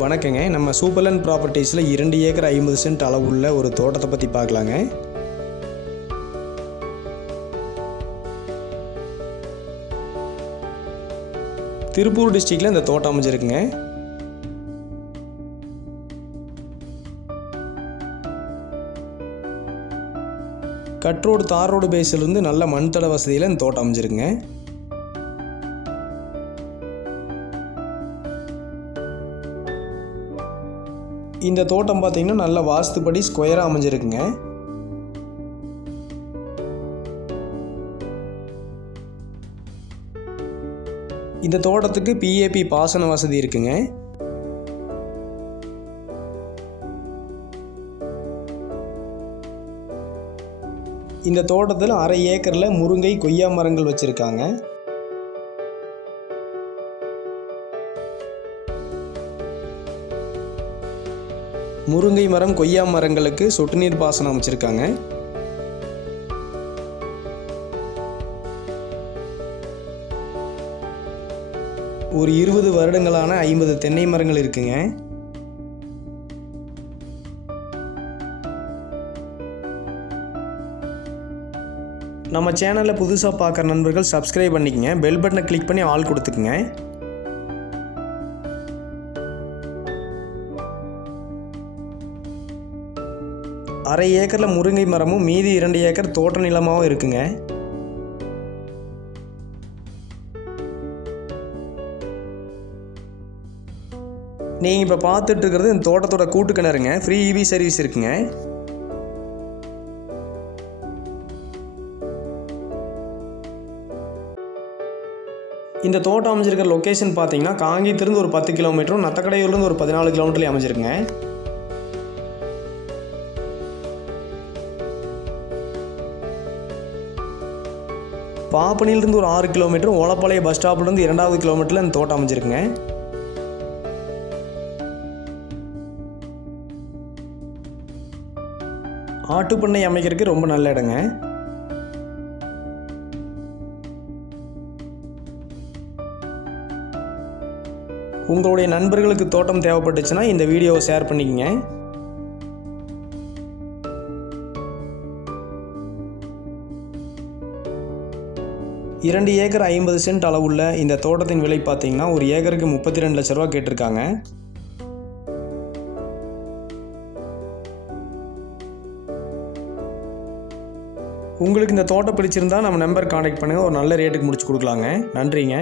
வணக்கங்க. நம்ம சூப்பர்லேண்ட் ப்ராப்பர்ட்டிஸில் இரண்டு ஏக்கர் ஐம்பது சென்ட் அளவுள்ள ஒரு தோட்டத்தை பற்றி பார்க்கலாங்க. திருப்பூர் டிஸ்ட்ரிக்டில் இந்த தோட்டம் அமைஞ்சிருக்குங்க. கட் ரோடு தார் ரோடு பேஸிலிருந்து நல்ல மண் தட வசதியில் இந்த தோட்டம் அமைஞ்சிருக்குங்க. இந்த தோட்டம் பார்த்தீங்கன்னா நல்ல வாஸ்துப்படி ஸ்கொயராக அமைஞ்சிருக்குங்க. இந்த தோட்டத்துக்கு பிஏபி பாசன வசதி இருக்குங்க. இந்த தோட்டத்தில் அரை ஏக்கரில் முருங்கை கொய்யா மரங்கள் வச்சுருக்காங்க. முருங்கை மரம் கொய்யா மரங்களுக்கு சொட்டு நீர் பாசனம் அமைச்சிருக்காங்க. ஒரு இருபது வருடங்களான ஐம்பது தென்னை மரங்கள் இருக்குங்க. நம்ம சேனலில் புதுசாக பார்க்குற நண்பர்கள் சப்ஸ்கிரைப் பண்ணிக்கங்க. பெல் பட்டனை கிளிக் பண்ணி ஆள் கொடுத்துக்குங்க. அரை ஏக்கரில் முருங்கை மரமும் மீதி இரண்டு ஏக்கர் தோட்ட நிலமாகவும் இருக்குங்க. நீங்கள் இப்போ பார்த்துட்டு இருக்கிறது இந்த தோட்டத்தோட கூட்டு கிணறுங்க. ஃப்ரீ இவி சர்வீஸ் இருக்குங்க. இந்த தோட்டம் அமைஞ்சிருக்கிற லொக்கேஷன் பார்த்தீங்கன்னா காங்கியத்திலிருந்து ஒரு பத்து கிலோமீட்டரும் நத்தக்கடையூர்லேருந்து ஒரு பதினாலு கிலோமீட்டர்லேயும் அமைஞ்சிருக்குங்க. பாப்பனிலிருந்து ஒரு ஆறு கிலோமீட்டர் ஓலப்பாளைய பஸ் ஸ்டாப்லேருந்து இரண்டாவது கிலோமீட்டரில் அந்த தோட்டம் அமைஞ்சிருக்குங்க. ஆட்டுப்பண்ணை அமைக்கிறதுக்கு ரொம்ப நல்ல இடங்க. உங்களுடைய நண்பர்களுக்கு தோட்டம் தேவைப்பட்டுச்சுன்னா இந்த வீடியோவை ஷேர் பண்ணிக்கங்க. இரண்டு ஏக்கர் ஐம்பது சென்ட் அளவுள்ள இந்த தோட்டத்தின் விலை பார்த்தீங்கன்னா ஒரு ஏக்கருக்கு முப்பத்தி ரெண்டு லட்ச ரூபா கேட்டிருக்காங்க. உங்களுக்கு இந்த தோட்டம் பிடிச்சிருந்தா நம்ம நம்பர் காண்டாக்ட் பண்ணுங்கள் ஒரு நல்ல ரேட்டுக்கு முடிச்சு கொடுக்கலாங்க. நன்றிங்க.